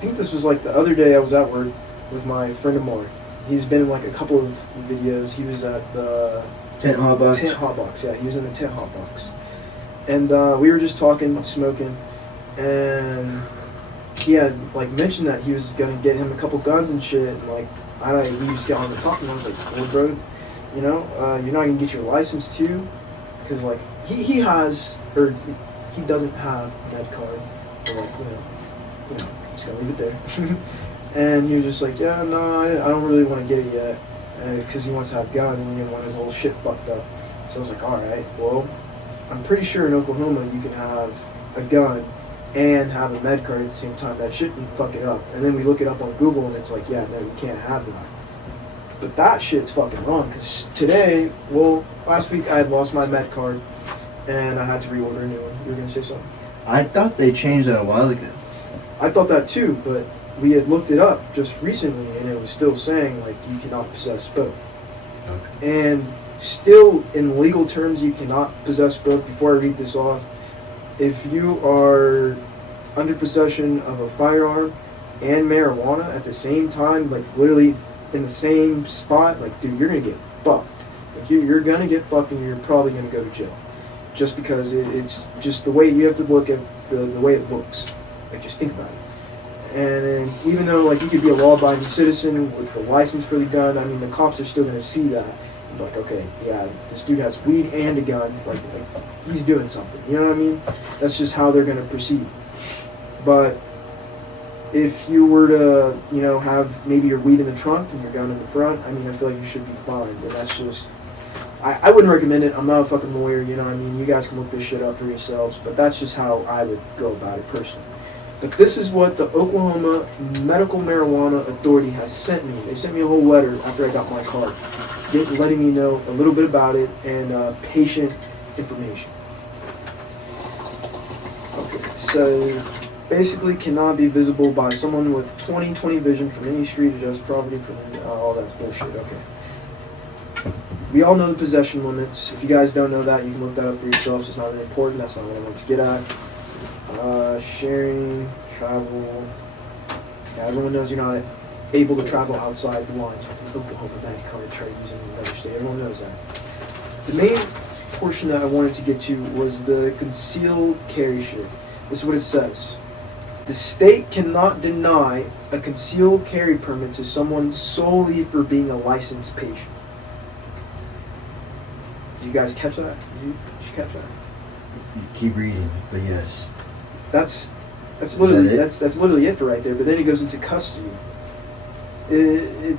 think this was like the other day I was at work with my friend Amar. He's been in like a couple of videos. He was at the Tent Hotbox. Tent Hotbox, yeah. He was in the Tent Hotbox. And we were just talking, smoking, and he had like mentioned that he was gonna get him a couple guns and shit. And like, we just got on the talk, and I was like, well, bro, you know, you're not gonna get your license too, because like he has, or he doesn't have a med card, or like, you know, just gonna leave it there. And he was just like, yeah, no, I don't really want to get it yet, because he wants to have a gun and he didn't want his whole shit fucked up. So I was like, all right, well, I'm pretty sure in Oklahoma you can have a gun and have a med card at the same time. That shouldn't fuck it up. And then we look it up on Google and it's like, yeah, no, you can't have that. But that shit's fucking wrong, because today, well, last week I had lost my med card and I had to reorder a new one. You were going to say something? I thought they changed that a while ago. I thought that too, but we had looked it up just recently and it was still saying like you cannot possess both. Okay. And still in legal terms you cannot possess both. Before I read this off, if you are under possession of a firearm and marijuana at the same time, like literally in the same spot, like dude, you're gonna get fucked. Like you're gonna get fucked and you're probably gonna go to jail. Just because it's just the way you have to look at the way it looks. Like just think about it. And then even though like you could be a law-abiding citizen with a license for the gun, I mean the cops are still gonna see that. And be like, okay, yeah, this dude has weed and a gun. Like he's doing something. You know what I mean? That's just how they're gonna proceed. But if you were to, you know, have maybe your weed in the trunk and your gun in the front, I mean, I feel like you should be fine. But that's just, I wouldn't recommend it. I'm not a fucking lawyer. You know what I mean? You guys can look this shit up for yourselves. But that's just how I would go about it personally. But this is what the Oklahoma Medical Marijuana Authority has sent me. They sent me a whole letter after I got my card, letting me know a little bit about it and patient information. Okay, so basically cannot be visible by someone with 20/20 vision from any street or just property from all that's bullshit. Okay. We all know the possession limits. If you guys don't know that, you can look that up for yourselves. It's not really important. That's not what I want to get at. Sharing, travel. Yeah, everyone knows you're not able to travel outside the lines with an Oklahoma med card. Try using another state. Everyone knows that. The main portion that I wanted to get to was the concealed carry shit. This is what it says. The state cannot deny a concealed carry permit to someone solely for being a licensed patient. Did you guys catch that? Did you catch that? You keep reading, but yes. That's literally that's literally it for right there. But then it goes into custody. And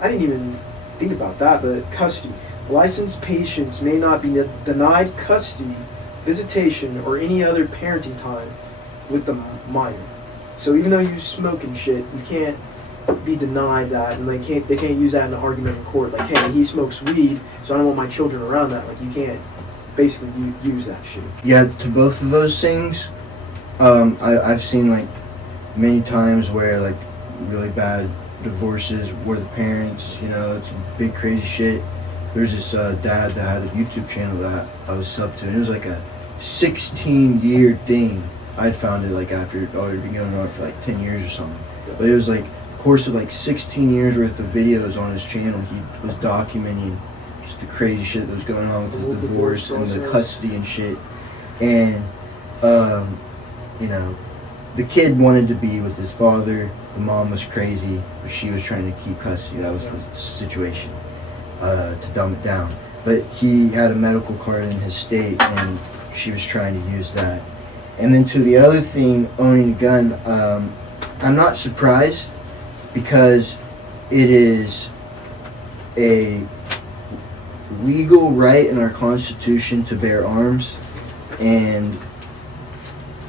I didn't even think about that. But custody, licensed patients may not be denied custody, visitation, or any other parenting time with the minor. So even though you smoke and shit, you can't be denied that, and they can't use that in an argument in court. Like, hey, he smokes weed, so I don't want my children around that. Like, you can't basically use that shit. Yeah, to both of those things, I've seen like many times where like really bad divorces where the parents, you know, it's big crazy shit. There's this dad that had a YouTube channel that I was sub to, and it was like a 16-year thing. I found it like after it already been going on for like 10 years or something. But it was like a course of like 16 years worth of videos on his channel. He was documenting just the crazy shit that was going on with his divorce and the custody and shit. And, you know, the kid wanted to be with his father. The mom was crazy, but she was trying to keep custody. That was the situation, to dumb it down. But he had a medical card in his state, and she was trying to use that. And then to the other thing, owning a gun, I'm not surprised because it is a legal right in our Constitution to bear arms, and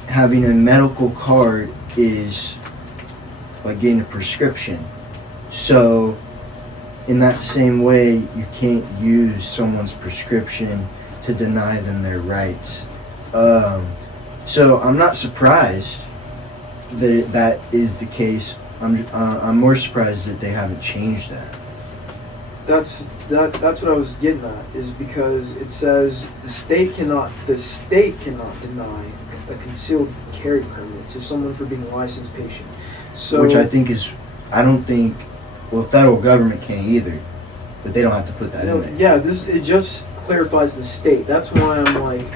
having a medical card is like getting a prescription. So in that same way, you can't use someone's prescription to deny them their rights. So I'm not surprised that that is the case. I'm more surprised that they haven't changed that. That's what I was getting at, is because it says the state cannot deny a concealed carry permit to someone for being a licensed patient. So, which I don't think, well, the federal government can't either, but they don't have to put that in there. yeah, it just clarifies the state. That's why I'm like,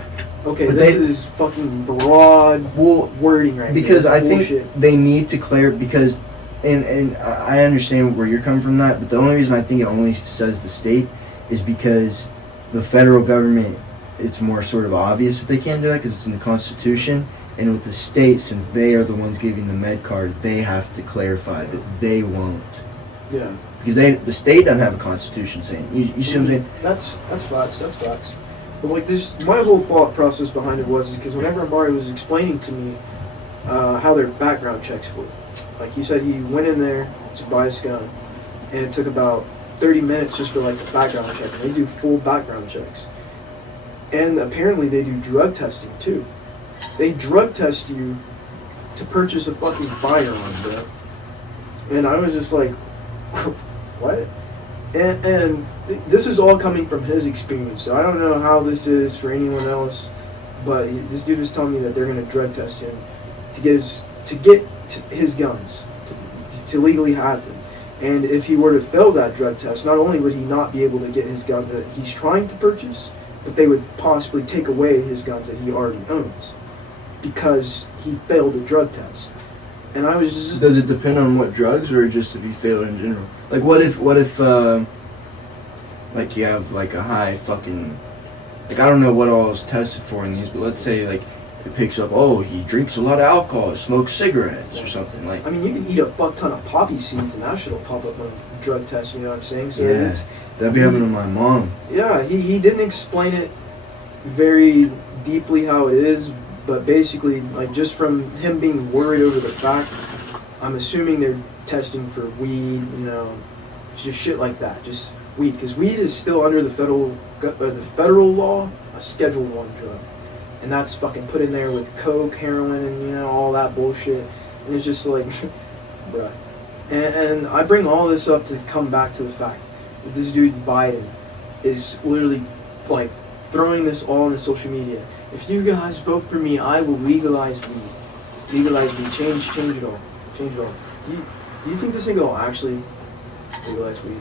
okay, But this is fucking broad wording right because here. I Bullshit. think they need to because, and I understand where you're coming from that, but the only reason I think it only says the state is because the federal government, it's more sort of obvious that they can't do that because it's in the Constitution. And with the state, since they are the ones giving the med card, they have to clarify that they won't. Yeah. Because the state doesn't have a constitution saying. You see what I'm saying? That's facts. That's facts. But like this, my whole thought process behind it was because whenever Amari was explaining to me how their background checks work, like he said, he went in there to buy his gun, and it took about 30 minutes just for like a background check. And they do full background checks, and apparently they do drug testing too. They drug test you to purchase a fucking firearm, bro. And I was just like, what? And this is all coming from his experience, so I don't know how this is for anyone else, but this dude was telling me that they're going to drug test him to get his guns, to legally have them. And if he were to fail that drug test, not only would he not be able to get his gun that he's trying to purchase, but they would possibly take away his guns that he already owns because he failed a drug test. And I was just... Does it depend on what drugs, or just if you fail in general? Like, what if like you have like a high fucking, like, I don't know what all is tested for in these, but let's say like it picks up, oh, he drinks a lot of alcohol, smokes cigarettes or something like. I mean, you can eat a buck ton of poppy seeds and that shit'll pop up on drug tests. You know what I'm saying? So yeah, that'd be happening to my mom. Yeah, he didn't explain it very deeply how it is, but basically, like, just from him being worried over the fact, I'm assuming they're testing for weed, you know, just shit like that, just weed, because weed is still under the federal law a Schedule 1 drug, and that's fucking put in there with coke, heroin, and you know all that bullshit, and it's just like, bruh. And I bring all this up to come back to the fact that this dude Biden is literally like throwing this all on the social media. If you guys vote for me, I will legalize weed. Legalize weed. Change it all. Change it all. Do you think this nigga will actually legalize weed?